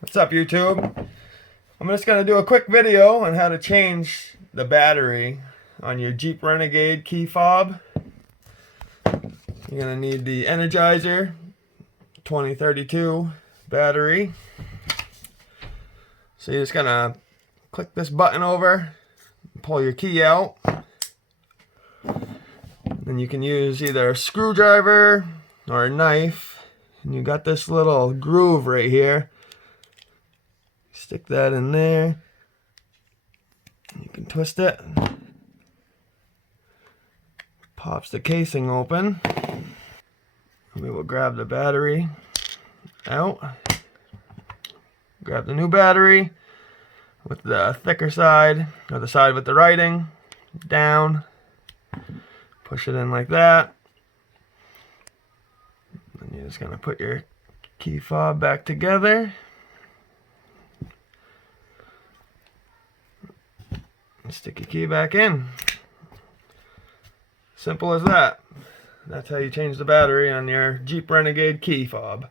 What's up, YouTube? I'm just going to do a quick video on how to change the battery on your Jeep Renegade key fob. You're going to need the Energizer 2032 battery. So you're just going to click this button over, pull your key out. Then you can use either a screwdriver or a knife. And you got this little groove right here. Stick that in there. You can twist it. Pops the casing open. We will grab the battery out. Grab the new battery with the thicker side, or the side with the writing, down. Push it in like that. And you're just going to put your key fob back together. Stick your key back in. Simple as that. That's how you change the battery on your Jeep Renegade key fob.